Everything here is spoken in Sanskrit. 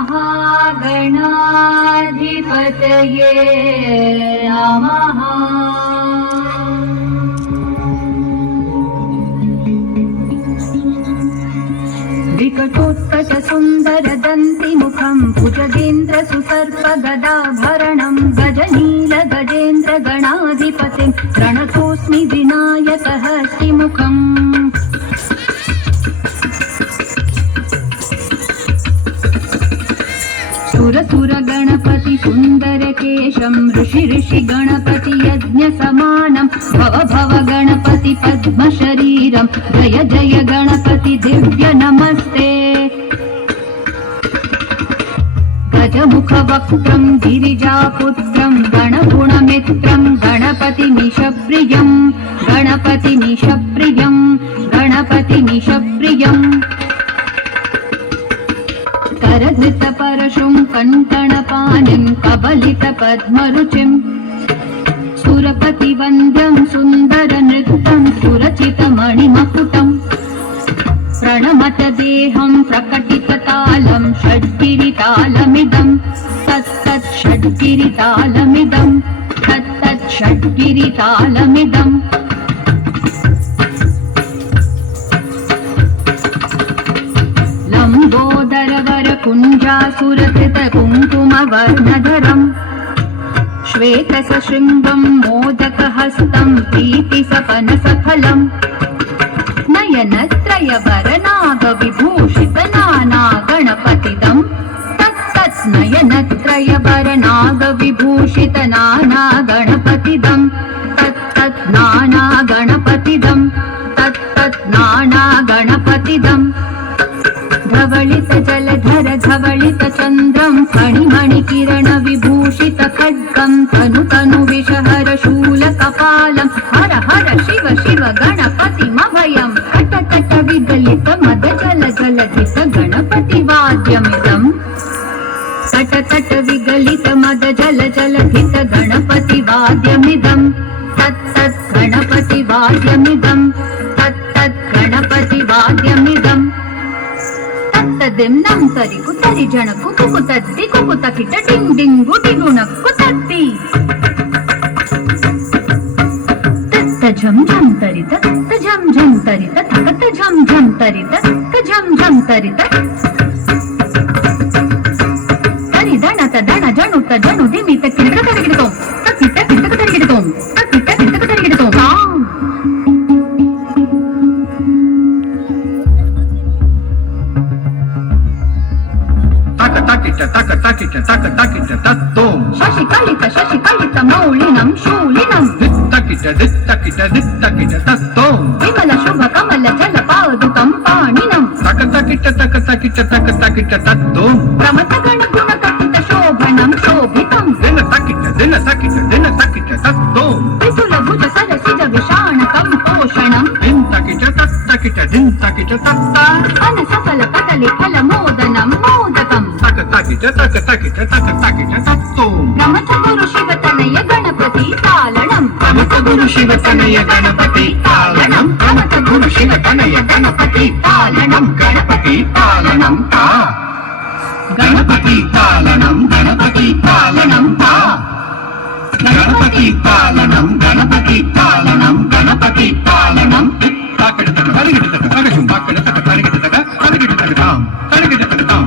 महागणाधिपतये नमः। विकटोत्कच सुन्दरदन्तिमुखं भुजगेन्द्र सुसर्पगदाभरणं गजनील गजेन्द्र गणाधिपतिं प्रणतोऽस्मि विनायकहस्तिमुखम्। सुरसुर गणपति सुन्दरकेशं ऋषि ऋषि गणपति यज्ञसमानं भव भव गणपति पद्मशरीरं जय जय गणपति दिव्य नमस्ते। गजमुखवक्त्रं गिरिजापुत्रं गणगुणमित्रं गणपतिनिशप्रियं गणपतिनिशप्रियं गणपतिनिशप्रियम्। करधृतपरशुं कङ्कणपाणिं कबलितपद्मरुचिं सुरपतिवन्द्यं सुन्दरनृत्यं सुरचितमणिमकुटं प्रणमत देहं प्रकटिततालं षड्गिरितालमिदं तत्तत् षड्गिरितालमिदं तत्तत् षड्गिरितालमिदम्। लम्बोदरवर कुञ्जासुरकृत कुङ्कुमवर्णधरम् श्वेतसशृङ्गं मोदकहस्तं प्रीतिसपनसफलम् नयनत्रयवरनागविभूषितनानागणपतिदं तत्तत् नयनत्रयवरनागविभूषितनानागणपतिदं तत्तत् नानागणपतिदं तत्तत् नानागणपतिदम्। धवलित जलधर धवलित चन्द्रं फणिमणिकिरण विभूषित खड्गं तनु तनु विषहर शूलकपालं हर हर शिव शिव गणपतिमभयं कट कट विगलित मद जल जलधित गणपति वाद्यमिदं कट कट विगलित मद जल जलधित गणपति वाद्यमिदं तत्तत् गणपति वाद्यमिदं तत्तत् गणपति वाद्यमिदम्। तद्दिं नं तरि कुतरि जण कुकु कुतद्दि कुकुत किट डिं डिं गुटि गुण कुतद्दि तत्त झं झं तरि तत्त झं झं तरि तत्त झं झं तरि तत्त झं झं तरि तरि दणत दण जणुत जणु दिमित किट तरिगिडतो तकिट किट तरिगिडतो तकिट किट तरिगिडतो शशिकलित मौलिनं शूलिनं विमल शुभ कमल जल पादुकं पाणिनं प्रमथ गण गुण कथित शोभनं शोभितं विपुल भुज सरसिज विषाणकं पोषणं अनसफल कदली फल मोदनं मोदकम्। नमः गुरु शिवतनय गणपति तालणं नमः गुरु शिवतनय गणपति तालणं नमः गुरु शिवतनय गणपति तालणं गणपति तालणं ता गणपति तालणं गणपति तालणं ता गणपति तालणं गणपति तालणं गणपति तालणं ताकड़तक तरिगिडतक तगजुं ताकड़तक तरिगिडतक तरिगिडतक ताम तरिगिडतक ताम